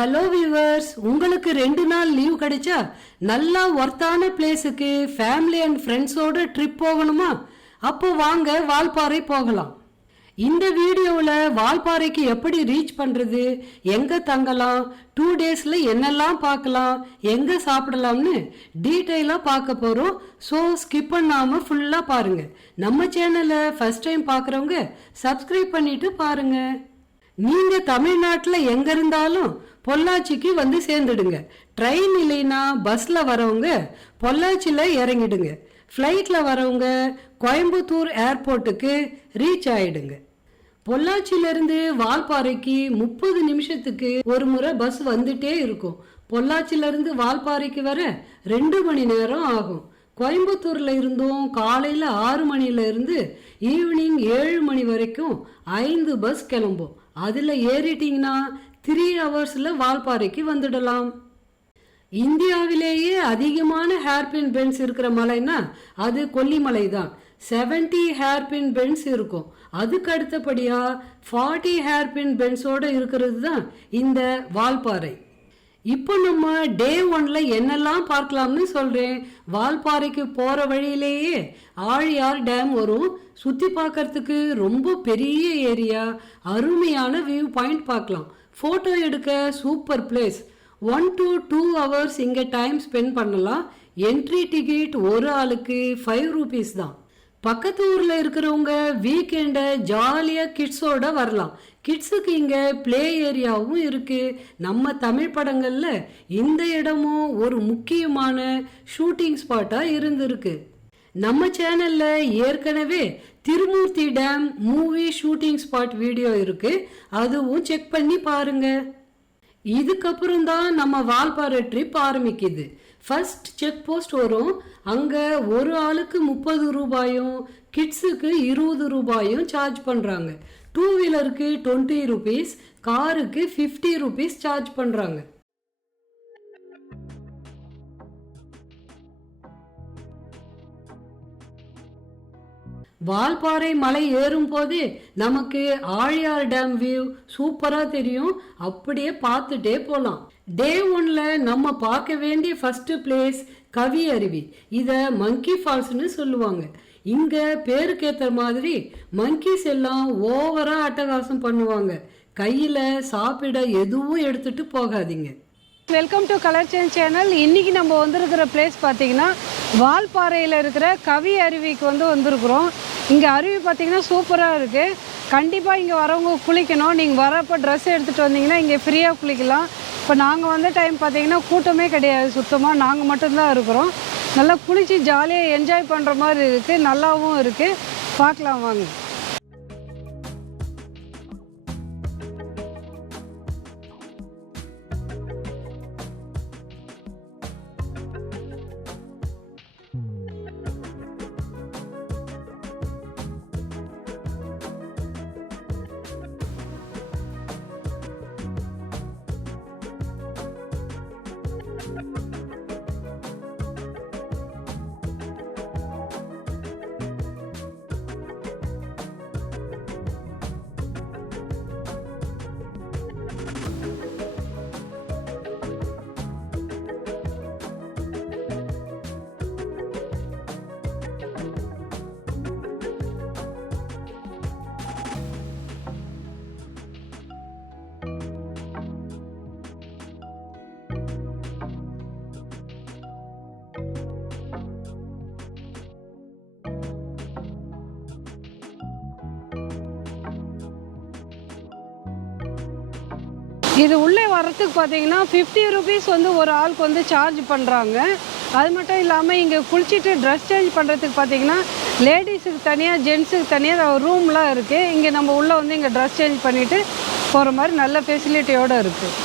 Hello viewers, உங்களுக்கு 2 நாள் leave கிடைச்சா நல்லா ஒர்த்தான பிளேஸுக்கு ஃபேமிலி அண்ட் ஃப்ரெண்ட்ஸோட ட்ரிப் போகணுமா? அப்போ வாங்க வால்பாறை போகலாம். இந்த வீடியோவில் வால்பாறைக்கு எப்படி ரீச் பண்ணுறது, எங்கே தங்கலாம், 2 டேஸில் என்னெல்லாம் பார்க்கலாம், எங்கே சாப்பிடலாம்னு டீட்டெயிலாக பார்க்க போகிறோம். ஸோ ஸ்கிப் பண்ணாமல் ஃபுல்லாக பாருங்கள். நம்ம சேனலை ஃபர்ஸ்ட் டைம் பார்க்குறவங்க சப்ஸ்கிரைப் பண்ணிட்டு பாருங்கள். நீங்கள் தமிழ்நாட்டில் எங்கே இருந்தாலும் பொள்ளாச்சிக்கு வந்து சேர்ந்துடுங்க. ட்ரெயின் இல்லைன்னா பஸ்ஸில் வரவங்க பொள்ளாச்சியில் இறங்கிடுங்க. ஃப்ளைட்டில் வரவங்க கோயம்புத்தூர் ஏர்போர்ட்டுக்கு ரீச் ஆயிடுங்க. பொள்ளாச்சியிலேருந்து வால்பாறைக்கு 30 நிமிஷத்துக்கு ஒரு முறை பஸ் வந்துட்டே இருக்கும். பொள்ளாச்சியிலேருந்து வால்பாறைக்கு வர 2 மணி நேரம் ஆகும். கோயம்புத்தூர்ல இருந்தும் காலையில் 6 மணில இருந்து ஈவினிங் 7 மணி வரைக்கும் 5 பஸ் கிளம்பும். அதில் ஏறிட்டீங்கன்னா 3 ஹவர்ஸில் வால்பாறைக்கு வந்துடலாம். இந்தியாவிலேயே அதிகமான ஹேர்பின் பென்ஸ் இருக்கிற மலைன்னா அது கொல்லிமலை தான். 70 ஹேர்பின் பென்ஸ் இருக்கும். அதுக்கு அடுத்தபடியா 40 ஹேர்பின் பென்ஸோட இருக்கிறது தான் இந்த வால்பாறை. இப்போ நம்ம டே 1ல என்னெல்லாம் பார்க்கலாம்னு சொல்றேன். வால்பாறைக்கு போற வழியிலேயே ஆழியார் டேம் வரும். சுத்தி பார்க்கறதுக்கு ரொம்ப பெரிய ஏரியா, அருமையான வியூ பாயிண்ட் பார்க்கலாம். போட்டோ எடுக்க சூப்பர் பிளேஸ். 1 to 2 hours இங்க டைம் ஸ்பெண்ட் பண்ணலாம். என்ட்ரி டிக்கெட் ஒரு ஆளுக்கு 5 rupees தான். பக்கத்து ஊர்ல இருக்கிறவங்க வீக்கெண்ட ஜாலியா கிட்ஸோட வரலாம். கிட்ஸுக்கு இங்க பிளே ஏரியாவும் இருக்கு. நம்ம தமிழ் படங்கள்ல இந்த இடமும் ஒரு முக்கியமான ஷூட்டிங் ஸ்பாட்டா இருந்திருக்கு. நம்ம சேனல்ல ஏற்கனவே Thirumoorthy dam movie shooting spot video இருக்கு, அதுவும் செக் பண்ணி பாருங்க. இதுக்கப்புறம் தான் நம்ம வால்பாறை ட்ரிப் ஆரம்பிக்குது. ஃபர்ஸ்ட் செக் போஸ்ட் வரும். அங்க ஒரு ஆளுக்கு 30 ரூபாயும் கிட்ஸுக்கு 20 ரூபாயும் சார்ஜ் பண்றாங்க. 2 வீலருக்கு 20 rupees, காருக்கு 50 rupees சார்ஜ் பண்றாங்க. வால்பாறை மலை ஏறும் போதே நமக்கு ஆழியார் டேம் வியூ சூப்பரா தெரியும். அப்படியே பார்த்துட்டே போலாம். டே 1ல நம்ம பார்க்க வேண்டிய ஃபர்ஸ்ட் பிளேஸ் கவி அருவி. இத மங்கி ஃபால்ஸ்னு சொல்லுவாங்க. இங்க பேருக்கேற்ற மாதிரி மங்கீஸ் எல்லாம் ஓவரா அட்டகாசம் பண்ணுவாங்க. கையில சாப்பிட எதுவும் எடுத்துட்டு போகாதீங்க. Welcome to colour change channel. இன்றைக்கி நம்ம வந்திருக்கிற பிளேஸ் பார்த்திங்கன்னா வால்பாறையில் இருக்கிற கவி அருவிக்கு வந்திருக்கிறோம். இங்கே அருவி பார்த்திங்கன்னா சூப்பராக இருக்குது. கண்டிப்பாக இங்கே வரவங்க குளிக்கணும். நீங்கள் வரப்போ ட்ரெஸ் எடுத்துகிட்டு வந்தீங்கன்னா இங்கே ஃப்ரீயாக குளிக்கலாம். இப்போ நாங்கள் வந்த டைம் பார்த்திங்கன்னா கூட்டமே கிடையாது, சுத்தமாக நாங்கள் மட்டும்தான் இருக்கிறோம். நல்லா குளித்து ஜாலியாக என்ஜாய் பண்ணுற மாதிரி இருக்குது, நல்லாவும் இருக்குது. பார்க்கலாம் வாங்க. இது உள்ளே வர்றதுக்கு பார்த்தீங்கன்னா 50 rupees ஒரு ஆளுக்கு சார்ஜ் பண்ணுறாங்க. அது மட்டும் இல்லாமல் இங்கே குளிச்சுட்டு ட்ரெஸ் சேஞ்ச் பண்ணுறதுக்கு பார்த்தீங்கன்னா லேடிஸுக்கு தனியாக ஜென்ஸுக்கு தனியாக ரூம்லாம் இருக்குது. இங்கே நம்ம உள்ளே இங்கே ட்ரெஸ் சேஞ்ச் பண்ணிவிட்டு போகிற மாதிரி நல்ல ஃபெசிலிட்டியோடு இருக்குது.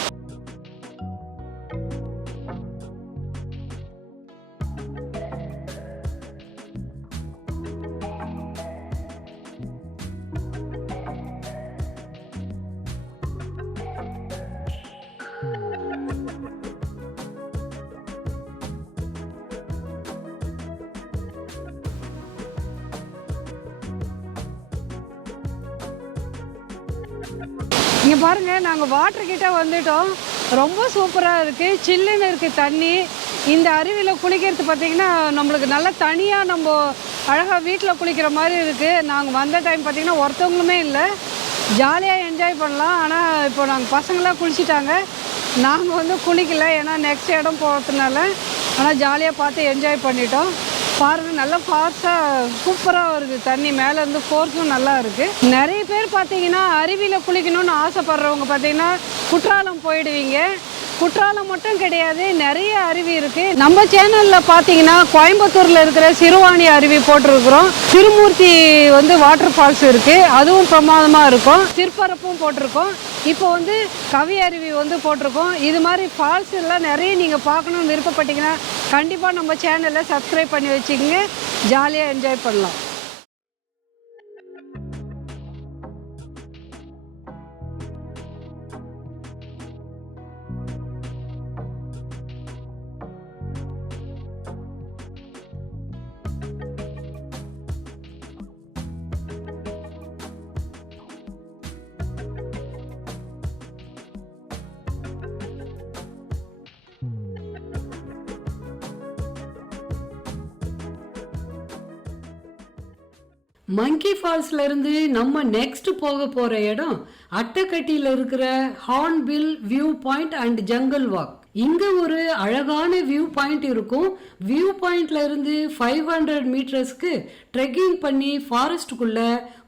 இங்கே பாருங்கள், நாங்கள் வாட்டர் கிட்ட வந்துட்டோம். ரொம்ப சூப்பராக இருக்குது. சில்லுன்னு இருக்குது தண்ணி. இந்த அருவியில் குளிக்கிறது பார்த்திங்கன்னா நம்மளுக்கு நல்லா தனியாக நம்ம அழகாக வீட்டில் குளிக்கிற மாதிரி இருக்குது. நாங்கள் வந்த டைம் பார்த்திங்கன்னா ஒருத்தவங்களுமே இல்லை. ஜாலியாக என்ஜாய் பண்ணலாம். ஆனால் இப்போ நாங்கள் பசங்களாம் குளிச்சிட்டாங்க. நாங்கள் வந்து குளிக்கலை, ஏன்னா நெக்ஸ்ட் இடம் போகிறதுனால. ஆனால் ஜாலியாக பார்த்து என்ஜாய் பண்ணிட்டோம். பாருங்கள், நல்லா ஃபாஸ்ட்டாக சூப்பராக வருது தண்ணி. மேலேருந்து ஃபோர்ஸும் நல்லா இருக்குது. நிறைய பேர் பார்த்தீங்கன்னா அருவியில் குளிக்கணும்னு ஆசைப்பட்றவங்க பார்த்தீங்கன்னா குற்றாலம் போயிடுவீங்க. குற்றாலம் மட்டும் கிடையாது, நிறைய அருவி இருக்குது. நம்ம சேனலில் பார்த்தீங்கன்னா கோயம்புத்தூரில் இருக்கிற சிறுவாணி அருவி போட்டிருக்கிறோம். திருமூர்த்தி வந்து வாட்டர் ஃபால்ஸ் இருக்குது, அதுவும் பிரமாதமாக இருக்கும். திருப்பரப்பும் போட்டிருக்கோம். இப்போ வந்து கவி அருவி வந்து போட்டிருக்கோம். இது மாதிரி ஃபால்ஸ் எல்லாம் நிறைய நீங்கள் பார்க்கணுன்னு விருப்பப்பட்டீங்கன்னா கண்டிப்பாக நம்ம சேனலில் சப்ஸ்கிரைப் பண்ணி வச்சுக்கோங்க. ஜாலியாக என்ஜாய் பண்ணலாம். மங்கி ஃபால்ஸ்ல இருந்து நம்ம நெக்ஸ்ட் போக போற இடம் அட்டக்கட்டியில இருக்கிற hornbill view point and jungle walk. இங்க ஒரு அழகான வியூ பாயிண்ட் இருக்கும். வியூ பாயிண்ட்ல இருந்து 500 மீட்டர்ஸ்க்கு ட்ரெக்கிங் பண்ணி ஃபாரஸ்டுக்குள்ள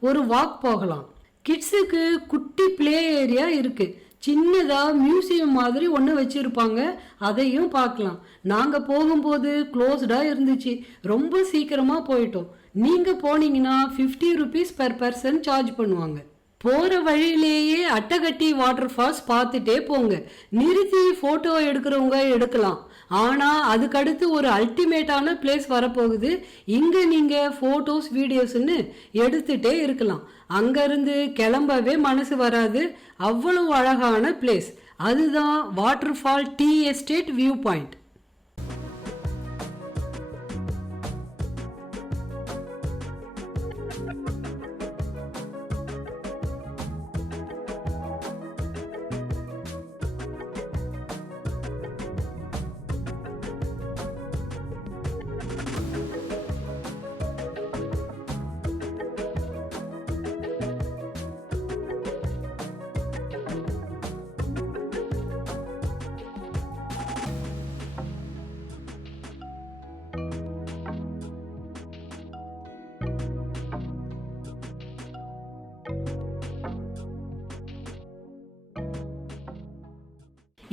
ஒரு வாக் போகலாம். கிட்ஸுக்கு குட்டி பிளே ஏரியா இருக்கு. சின்னதா மியூசியம் மாதிரி ஒன்று வச்சிருப்பாங்க, அதையும் பார்க்கலாம். நாங்க போகும்போது க்ளோஸ்டா இருந்துச்சு, ரொம்ப சீக்கிரமா போயிட்டோம். நீங்க போனீங்கன்னா 50 rupees per person சார்ஜ் பண்ணுவாங்க. போற வழியிலேயே அட்டகட்டி வாட்டர் ஃபால்ஸ் பார்த்துட்டே போங்க. நிறுத்தி போட்டோ எடுக்கிறவங்க எடுக்கலாம். ஆனா அதுக்கடுத்து ஒரு அல்டிமேட்டான பிளேஸ் வரப்போகுது. இங்க நீங்க போட்டோஸ் வீடியோஸ்ன்னு எடுத்துட்டே இருக்கலாம். அங்கிருந்து கிளம்பவே மனசு வராது, அவ்வளவு அழகான பிளேஸ். அதுதான் water fall tea estate view point.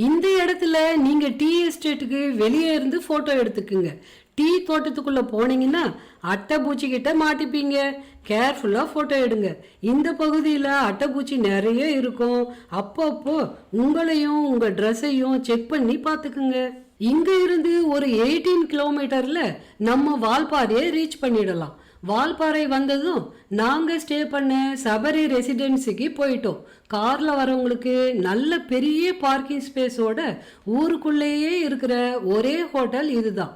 இந்த இடத்துல நீங்க டீ எஸ்டேட்டுக்கு வெளியே இருந்து போட்டோ எடுத்துக்குங்க. டீ தோட்டத்துக்குள்ள போனீங்கன்னா அட்டைப்பூச்சி கிட்ட மாட்டிப்பீங்க. கேர்ஃபுல்லா போட்டோ எடுங்க. இந்த பகுதியில அட்டைப்பூச்சி நிறைய இருக்கும். அப்பப்போ உங்களையும் உங்க ட்ரெஸ்ஸையும் செக் பண்ணி பாத்துக்குங்க. இங்க இருந்து ஒரு 18 கிலோமீட்டர்ல நம்ம வால்பாறையை ரீச் பண்ணிடலாம். வால்பாறை வந்ததும் நாங்க ஸ்டே பண்ண சபரி ரெசிடென்சிக்கு போயிட்டோம். கார்ல வரவங்களுக்கு நல்ல பெரிய பார்க்கிங் ஸ்பேஸோட ஊருக்குள்ளேயே இருக்கிற ஒரே ஹோட்டல் இதுதான்.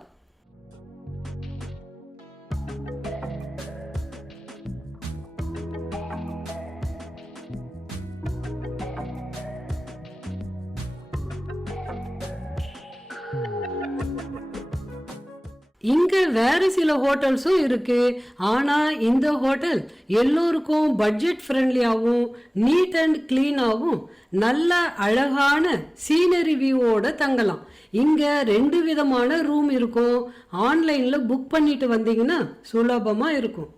இங்க வேற சில ஹோட்டல்ஸும் இருக்கு. ஆனா இந்த ஹோட்டல் எல்லோருக்கும் பட்ஜெட் ஃப்ரெண்ட்லியாவும் நீட் அண்ட் கிளீனாவும் நல்ல அழகான சீனரி வியூவோட தங்கலாம். இங்க 2 விதமான ரூம் இருக்கும். ஆன்லைன்ல புக் பண்ணிட்டு வந்தீங்கன்னா சுலபமா இருக்கும்.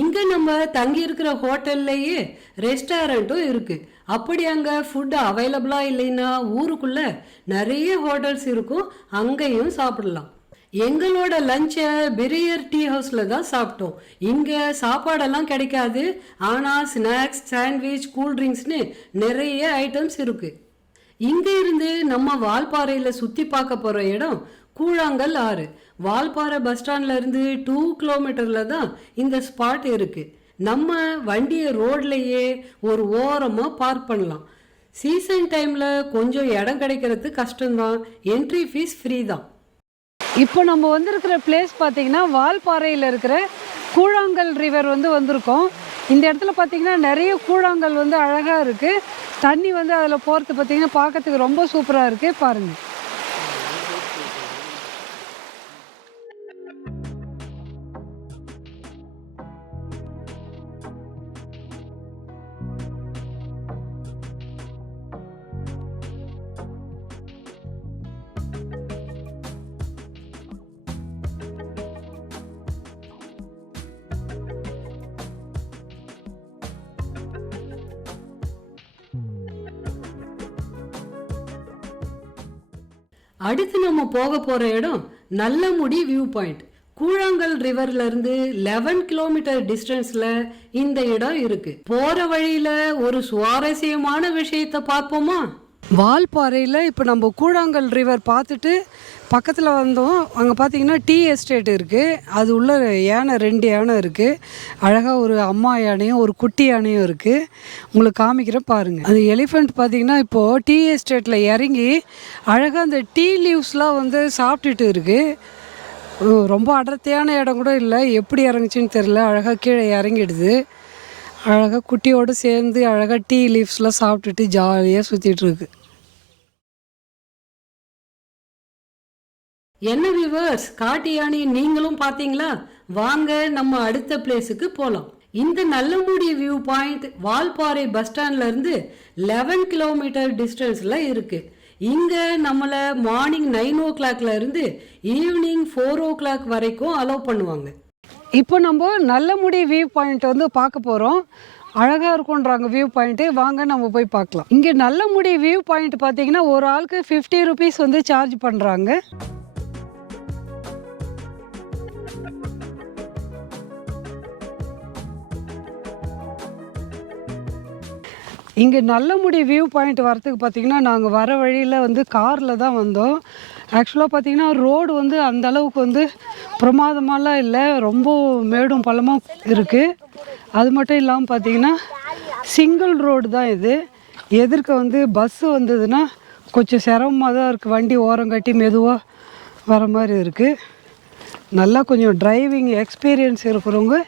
இங்க நம்ம தங்கி இருக்கிற ஹோட்டல்லையே ரெஸ்டாரண்ட்டும் இருக்கு. அப்படி அங்க ஃபுட் அவைலபிளா இல்லைன்னா ஊருக்குள்ள நிறைய ஹோட்டல்ஸ் இருக்கும், அங்கேயும் சாப்பிடலாம். எங்களோட லஞ்சை பிரியர் டீ ஹவுஸ்ல தான் சாப்பிட்டோம். இங்க சாப்பாடெல்லாம் கிடைக்காது, ஆனா ஸ்நாக்ஸ், சாண்ட்விச், கூல் ட்ரிங்க்ஸ்னு நிறைய ஐட்டம்ஸ் இருக்கு. இங்க இருந்து நம்ம வால்பாறையில சுத்தி பார்க்க போற இடம் கூழாங்கல் ஆறு. வால்பாறை பஸ் ஸ்டாண்ட்ல இருந்து 2 கிலோமீட்டர்ல தான் இந்த ஸ்பாட் இருக்கு. நம்ம வண்டியை ரோட்லயே ஒரு ஓரமா பார்க் பண்ணலாம். சீசன் டைம்ல கொஞ்சம் இடம் கிடைக்கிறது கஷ்டம்தான், என்ட்ரி ஃபீஸ் ஃப்ரீ தான். இப்போ நம்ம வந்திருக்கிற பிளேஸ் பார்த்தீங்கன்னா வால்பாறையில் இருக்கிற கூழாங்கல் ரிவர் வந்திருக்கோம். இந்த இடத்துல பார்த்தீங்கன்னா நிறைய கூழாங்கல் அழகாக இருக்குது. தண்ணி அதில் போகிறது பார்த்தீங்கன்னா பார்க்கறதுக்கு ரொம்ப சூப்பராக இருக்குது. பாருங்கள். அடுத்து நம்ம போக போற இடம் நல்லமுடி வியூ பாயிண்ட். கூழாங்கல் ரிவர்ல இருந்து 11 கிலோமீட்டர் டிஸ்டன்ஸ்ல இந்த இடம் இருக்கு. போற வழியில ஒரு சுவாரஸ்யமான விஷயத்தை பார்ப்போமா? வால்பாறையில் இப்போ நம்ம கூழாங்கல் ரிவர் பார்த்துட்டு பக்கத்தில் வந்தோம். அங்கே பார்த்தீங்கன்னா டீ எஸ்டேட் இருக்குது. அது உள்ள யானை 2 யானை இருக்குது. அழகாக ஒரு அம்மா யானையும் ஒரு குட்டி யானையும் இருக்குது. உங்களுக்கு காமிக்கிறேன் பாருங்கள். அது எலிஃபெண்ட் பார்த்தீங்கன்னா இப்போது டீ எஸ்டேட்டில் இறங்கி அழகாக அந்த டீ லீவ்ஸ்லாம் சாப்பிட்டுட்டு இருக்குது. ரொம்ப அடர்த்தியான இடம் கூட இல்லை, எப்படி இறங்குச்சின்னு தெரில. அழகாக கீழே இறங்கிடுது. அழகாக குட்டியோடு சேர்ந்து அழகாக டீ லீவ்ஸ்லாம் சாப்பிட்டுட்டு ஜாலியாக சுற்றிட்டு இருக்கு. என்ன வியூவர்ஸ், காட்டு யானை நீங்களும் பாத்தீங்களா? வாங்க நம்ம அடுத்த பிளேஸுக்கு போலாம். இந்த Nallamudi view point Valparai bus ஸ்டாண்ட்ல இருந்து 11 கிலோமீட்டர் டிஸ்டன்ஸ்ல இருக்கு. இங்க நம்மள மார்னிங் 9 ஓ கிளாக்ல இருந்து ஈவினிங் 4 ஓ கிளாக் வரைக்கும் அலோவ் பண்ணுவாங்க. இப்போ நம்ம நல்லமுடி வியூ பாயிண்ட் பார்க்க போகிறோம். அழகாக இருக்குன்றாங்க வியூ பாயிண்ட்டு. வாங்க நம்ம போய் பார்க்கலாம். இங்கே நல்லமுடி வியூ பாயிண்ட் பார்த்தீங்கன்னா ஒரு ஆளுக்கு 50 ருபீஸ் சார்ஜ் பண்ணுறாங்க. இங்கே நல்லமுடி வியூ பாயிண்ட் வரத்துக்கு பார்த்திங்கன்னா நாங்கள் வர வழியில் காரில் தான் வந்தோம். ஆக்சுவலாக பார்த்திங்கன்னா ரோடு அந்த அளவுக்கு பிரமாதமாலாம் இல்லை, ரொம்ப மேடும் பள்ளமாக இருக்குது. அது மட்டும் இல்லாமல் பார்த்திங்கன்னா சிங்கிள் ரோடு தான் இது. எதிர்க்க பஸ்ஸு வந்ததுன்னா கொஞ்சம் சிரமமாக தான் இருக்குது. வண்டி ஓரம் கட்டி மெதுவாக வர மாதிரி இருக்குது. நல்லா கொஞ்சம் டிரைவிங் எக்ஸ்பீரியன்ஸ் இருக்கிறவங்க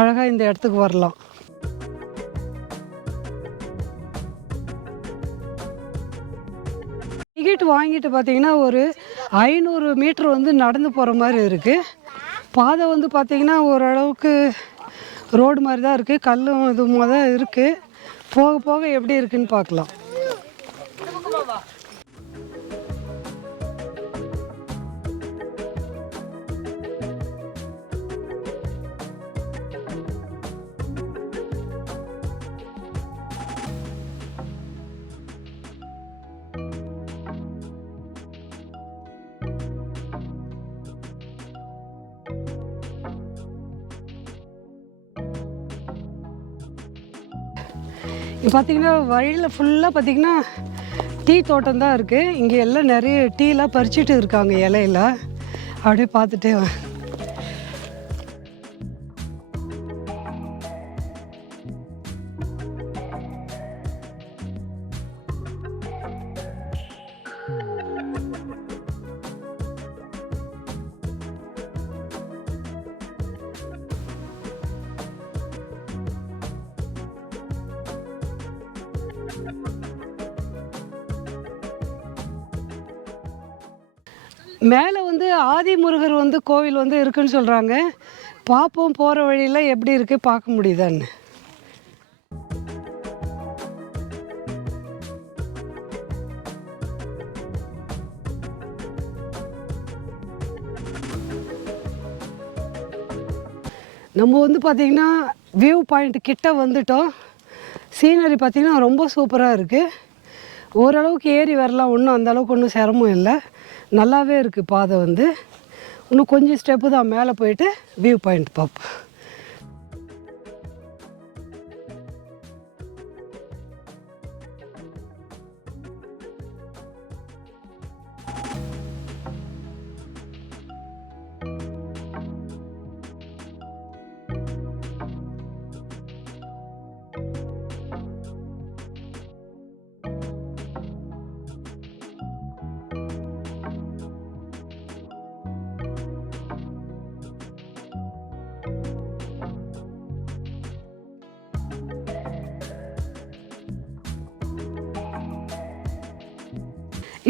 அழகாக இந்த இடத்துக்கு வரலாம். டிக்கெட் வாங்கிட்டு பார்த்தீங்கன்னா ஒரு 500 மீட்டர் நடந்து போகிற மாதிரி இருக்குது. பாதை பார்த்தீங்கன்னா ஓரளவுக்கு ரோடு மாதிரி தான் இருக்குது, கல்லும் இதுமாக தான் இருக்குது. போக போக எப்படி இருக்குன்னு பார்க்கலாம். இப்போ பார்த்திங்கன்னா வழியில் ஃபுல்லாக பார்த்திங்கன்னா டீ தோட்டம் தான் இருக்குது. இங்கே எல்லாம் நிறைய டீலாம் பறிச்சுட்டு இருக்காங்க இலையில. அப்படியே பார்த்துட்டே மேலே ஆதிமுருகர் கோவில் இருக்குன்னு சொல்கிறாங்க. பார்ப்போம் போகிற வழியில் எப்படி இருக்குது பார்க்க முடியுதான்னு. நம்ம வந்து பார்த்திங்கன்னா வியூ பாயிண்ட் கிட்ட வந்துட்டோம். சீனரி பார்த்திங்கன்னா ரொம்ப சூப்பராக இருக்குது. ஓரளவுக்கு ஏறி வரலாம், ஒன்றும் அந்தளவுக்கு ஒன்றும் சிரமம் இல்லை, நல்லாவே இருக்குது பாதை வந்து. இன்னும் கொஞ்சம் ஸ்டெப்பு தான் மேலே போயிட்டு வியூ பாயிண்ட் பார்ப்போம்.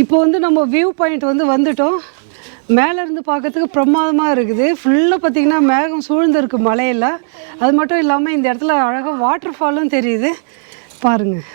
இப்போ வந்து நம்ம வியூ பாயிண்ட் வந்து வந்துட்டோம். மேலேருந்து பார்க்கறதுக்கு பிரமாதமாக இருக்குது. ஃபுல்லாக பார்த்திங்கன்னா மேகம் சூழ்ந்துருக்கு மலையில். அது மட்டும் இல்லாமல் இந்த இடத்துல அழகாக வாட்டர் ஃபாலும் தெரியுது பாருங்கள்.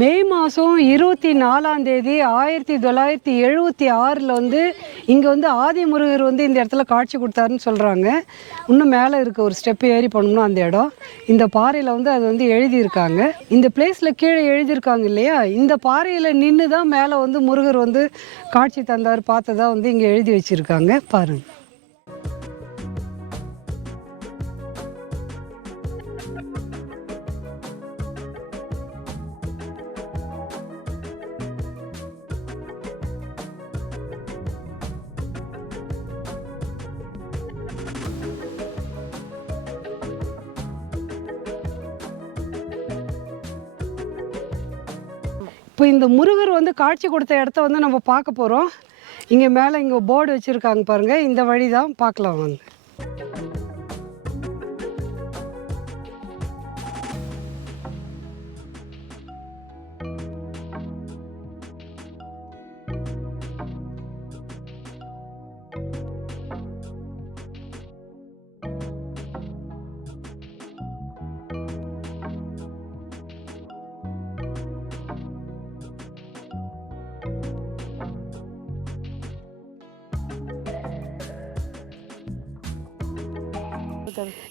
மே மாதம் 24ஆம் தேதி 1976 வந்து இங்கே வந்து ஆதிமுருகர் வந்து இந்த இடத்துல காட்சி கொடுத்தாருன்னு சொல்கிறாங்க. இன்னும் மேலே இருக்க ஒரு ஸ்டெப் ஏறி போனோம்னா அந்த இடம், இந்த பாறையில் வந்து அது வந்து எழுதியிருக்காங்க. இந்த பிளேஸில் கீழே எழுதியிருக்காங்க இல்லையா, இந்த பாறையில் நின்று தான் மேலே வந்து முருகர் வந்து காட்சி தந்தார் பார்த்ததா வந்து இங்கே எழுதி வச்சுருக்காங்க பாருங்கள். இப்போ இந்த முருகர் வந்து காட்சி கொடுத்த இடத்த வந்து நம்ம பார்க்க போகிறோம். இங்கே மேலே இங்கே போர்டு வச்சுருக்காங்க பாருங்கள், இந்த வழி தான் பார்க்கலாம் வந்து.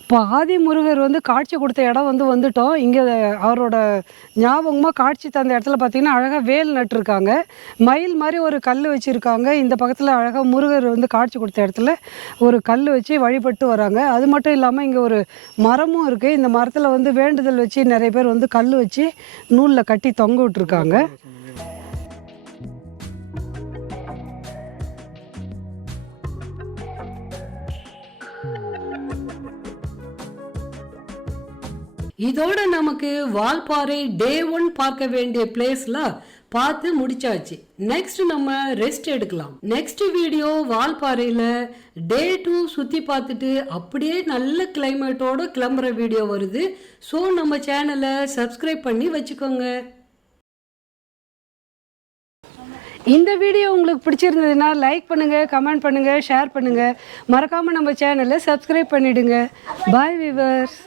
இப்போ ஆதிமுருகர் வந்து காட்சி கொடுத்த இடம் வந்து வந்துட்டோம். இங்கே அவரோட ஞாபகமாக காட்சி தந்த இடத்துல பார்த்திங்கன்னா அழகாக வேல் நட்டுருக்காங்க, மயில் மாதிரி ஒரு கல் வச்சுருக்காங்க. இந்த பக்கத்தில் அழகாக முருகர் வந்து காட்சி கொடுத்த இடத்துல ஒரு கல் வச்சு வழிபட்டு வராங்க. அது மட்டும் இல்லாமல் இங்கே ஒரு மரமும் இருக்குது. இந்த மரத்தில் வந்து வேண்டுதல் வச்சு நிறைய பேர் வந்து கல் வச்சு நூலில் கட்டி தொங்க விட்டுருக்காங்க. இதோட நமக்கு வால்பாறை டே 1 பார்க்க வேண்டிய பிளேஸ்ல பார்த்து முடிச்சாச்சு. நெக்ஸ்ட் நம்ம ரெஸ்ட் எடுக்கலாம். நெக்ஸ்ட் வீடியோ வால்பாறையில டே 2 சுத்தி பார்த்துட்டு அப்படியே நல்ல கிளைமேட்டோட கிளம்புற வீடியோ வருது. ஸோ நம்ம சேனலை சப்ஸ்கிரைப் பண்ணி வச்சுக்கோங்க. இந்த வீடியோ உங்களுக்கு பிடிச்சிருந்ததுன்னா லைக் பண்ணுங்கள், கமெண்ட் பண்ணுங்கள், ஷேர் பண்ணுங்கள். மறக்காமல் நம்ம சேனலை சப்ஸ்கிரைப் பண்ணிவிடுங்க. பாய் வியூவர்ஸ்.